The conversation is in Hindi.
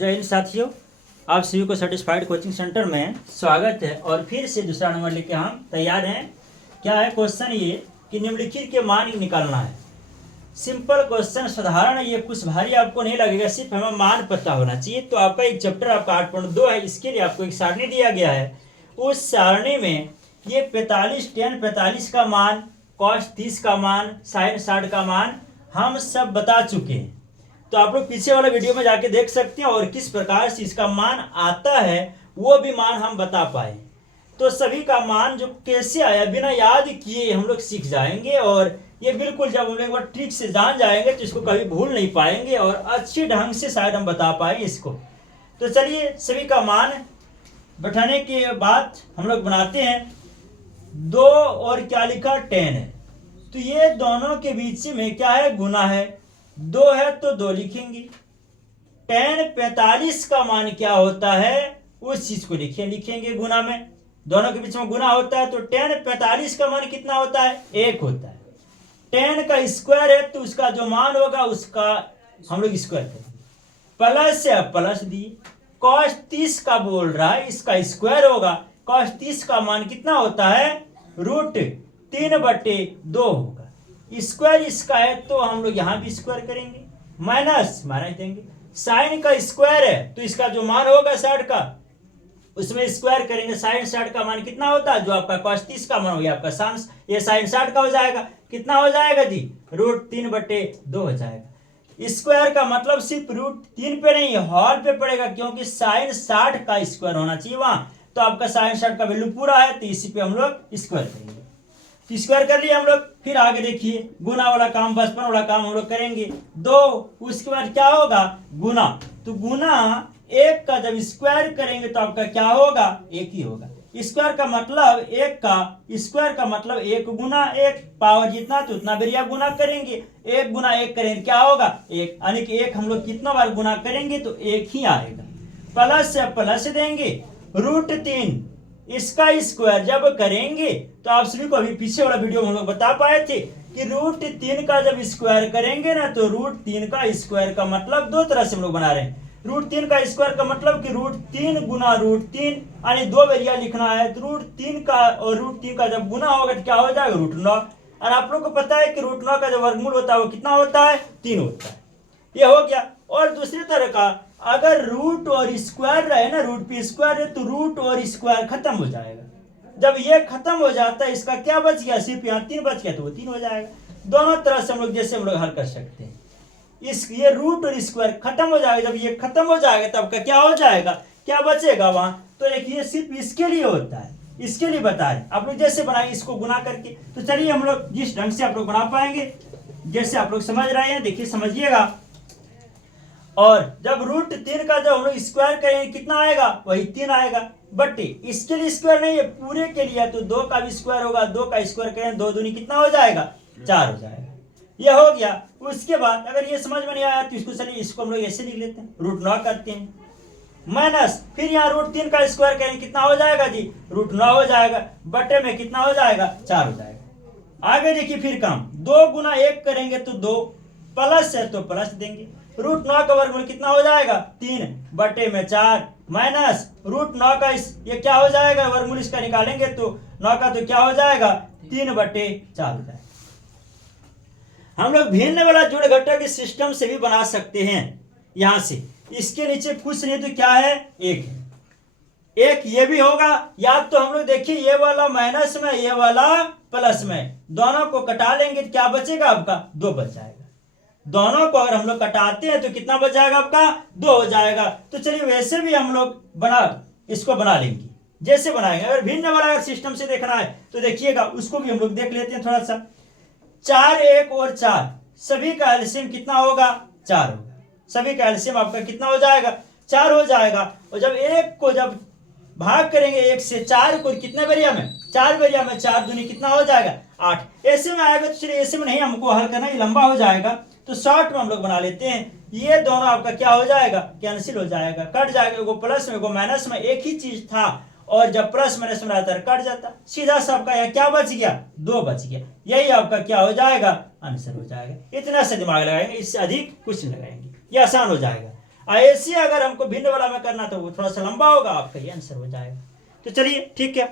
जय हिंद साथियों, आप सभी को सेटिस्फाइड कोचिंग सेंटर में स्वागत है। और फिर से दूसरा नंबर लेके हम तैयार हैं। क्या है क्वेश्चन ये कि निम्नलिखित के मान निकालना है। सिंपल क्वेश्चन, साधारण है, ये कुछ भारी आपको नहीं लगेगा, सिर्फ हमें मान पता होना चाहिए। तो आपका एक चैप्टर आपका 8.2 है, इसके लिए आपको एक सारणी दिया गया है। उस सारणी में ये 45 tan 45 का मान, cos 30 का मान, sin 60 का मान हम सब बता चुके हैं। तो आप लोग पीछे वाला वीडियो में जाके देख सकते हैं और किस प्रकार से इसका मान आता है वो भी मान हम बता पाए। तो सभी का मान जो कैसे आया बिना याद किए हम लोग सीख जाएंगे, और ये बिल्कुल जब हम लोग एक बार ट्रिक से जान जाएंगे तो इसको कभी भूल नहीं पाएंगे और अच्छे ढंग से शायद हम बता पाएंगे इसको। तो चलिए सभी का मान बैठाने के बाद हम लोग बनाते हैं। 2 और क्या लिखा, 10 है, तो ये दोनों के बीच में क्या है, गुना है। 2 है तो 2 लिखेंगे। tan 45 का मान क्या होता है उस चीज को लिखेंगे गुना में। दोनों के बीच में गुना होता है तो tan 45 का मान कितना होता है, 1 होता है। tan का स्क्वायर है तो उसका जो मान होगा उसका हम लोग स्क्वायर करेंगे। प्लस है, प्लस दिए। cos 30 का बोल रहा है, इसका स्क्वायर होगा। cos 30 का मान कितना होता है, √3/2 होगा। स्क्वायर इसका है तो हम लोग यहां भी स्क्वायर करेंगे, माइनस देंगे। साइन का स्क्वायर है तो इसका जो मान होगा 60 का उसमें स्क्वायर करेंगे। साइन 60 का मान कितना होता है, जो आपका cos 30 का मान हो गया आपका साइन, ये साइन 60 का हो जाएगा। कितना हो जाएगा जी, √3/2 हो जाएगा। स्क्वायर का मतलब सिर्फ √3 पे नहीं हॉल पे पड़ेगा, क्योंकि साइन 60 का स्क्वायर होना चाहिए वहां। तो आपका साइन 60 का वैल्यू पूरा है तो इसी पे हम लोग स्क्वायर करेंगे। तो स्क्वायर कर लिया हम लोग। फिर आगे देखिए गुना वाला काम, 55 वाला काम हम लोग करेंगे। 2 उसके बाद क्या होगा, गुना। तो गुना 1 का जब स्क्वायर करेंगे तो आपका क्या होगा, 1 ही होगा। स्क्वायर का मतलब 1 का स्क्वायर का मतलब 1 गुना 1, पावर जितना तो उतना बेरिया गुना करेंगे। 1 गुना 1 करेंगे क्या होगा, 1, यानी कि 1 हम लोग कितना बार गुना करेंगे तो 1 ही आएगा। प्लस से प्लस देंगे, √3 इसका स्क्वायर जब करेंगे तो आप सभी को अभी पीछे वाला वीडियो में हम लोग बता पाए थे कि √3 का जब स्क्वायर करेंगे ना तो √3 का स्क्वायर का मतलब दो तरह से हम लोग बना रहे हैं। √3 का स्क्वायर का मतलब कि √3 गुना √3, यानी 2 बेरिया लिखना है। तो √3 का और √3 का जब गुना होगा तो क्या हो जाएगा, √9। और आप लोग को पता है कि √9 का जो वर्गमूल होता है वो कितना होता है, 3 होता है। ये हो गया। और दूसरी तरह का, अगर रूट और स्क्वायर रहे ना, रूट पे स्क्वायर है तो रूट और स्क्वायर खत्म हो जाएगा। जब ये खत्म हो जाता है इसका क्या बच गया, सिर्फ यहाँ 3 बच गया तो वो 3 हो जाएगा। दोनों तरह से हम लोग जैसे हम लोग हल कर सकते हैं। ये रूट और स्क्वायर खत्म हो जाएगा। जब ये खत्म हो जाएगा तब का क्या हो जाएगा, क्या बचेगा वहां। तो एक ये सिर्फ इसके लिए होता है, इसके लिए बता रहे आप लोग जैसे बनाएंगे इसको गुना करके। तो चलिए हम लोग जिस ढंग से आप लोग बना पाएंगे, जैसे आप लोग समझ रहे हैं, देखिए समझिएगा। और जब √3 का जब हम लोग स्क्वायर करेंगे कितना आएगा, वही 3 आएगा। बट इसके लिए स्क्वायर नहीं है, पूरे के लिए तो 2 का भी स्क्वायर होगा। 2 का स्क्वायर करें 2 दूनी कितना हो जाएगा, 4 हो जाएगा। ये हो गया। उसके बाद अगर ये समझ में नहीं आया तो इसको चलिए इसको हम लोग ऐसे लिख लेते हैं, √9 करते हैं, माइनस फिर यहाँ √3 का स्क्वायर करेंगे कितना हो जाएगा जी, √9 हो जाएगा। बटे में कितना हो जाएगा, 4 हो जाएगा। आगे देखिए फिर काम, 2 गुना 1 करेंगे तो 2, प्लस है तो प्लस देंगे। √9 का वर्गमूल कितना हो जाएगा, 3 बटे में 4, माइनस √9 का ये क्या हो जाएगा, वर्गमूल इसका निकालेंगे तो 9 का तो क्या हो जाएगा, 3/4 हो जाएगा। हम लोग भिन्न वाला जोड़ घटक इस सिस्टम से भी बना सकते हैं। यहां से इसके नीचे कुछ नहीं तो क्या है, 1 है। 1 ये भी होगा, या तो हम लोग देखिए ये वाला माइनस में ये वाला प्लस में, दोनों को कटा लेंगे तो क्या बचेगा आपका, 2 बच जाएगा। दोनों को अगर हम लोग कटाते हैं तो कितना बच जाएगा आपका, 2 हो जाएगा। तो चलिए वैसे भी हम लोग इसको बना लेंगे, जैसे बनाएंगे। अगर भिन्न वाला अगर सिस्टम से देखना है तो देखिएगा, उसको भी हम लोग देख लेते हैं थोड़ा सा। 4 1 और 4 सभी का एलसीएम कितना होगा, 4 होगा। सभी का एलसीएम आपका कितना हो जाएगा, 4 हो जाएगा। और जब 1 को जब भाग करेंगे 1 से 4 को कितने बेरिया में, 4 बेरिया में, 4 दूनी कितना हो जाएगा, 8। ऐसे में आएगा तो चलिए ऐसे में नहीं हमको हल करना, ये लंबा हो जाएगा तो शॉर्ट में हम लोग बना लेते हैं। ये दोनों आपका क्या हो जाएगा, कैंसिल हो जाएगा, कट जाएगा। एगो प्लस में एगो माइनस में, एक ही चीज था और जब प्लस माइनस में रहता है कट जाता। सीधा सा आपका यहाँ क्या बच गया, 2 बच गया। यही आपका क्या हो जाएगा, आंसर हो जाएगा। इतना से दिमाग लगाएंगे, इससे अधिक कुछ नहीं लगाएंगे, ये आसान हो जाएगा। ऐसे अगर हमको भिन्न वाला में करना तो वो थोड़ा सा लंबा होगा, आपका ये आंसर हो जाएगा। तो चलिए ठीक है।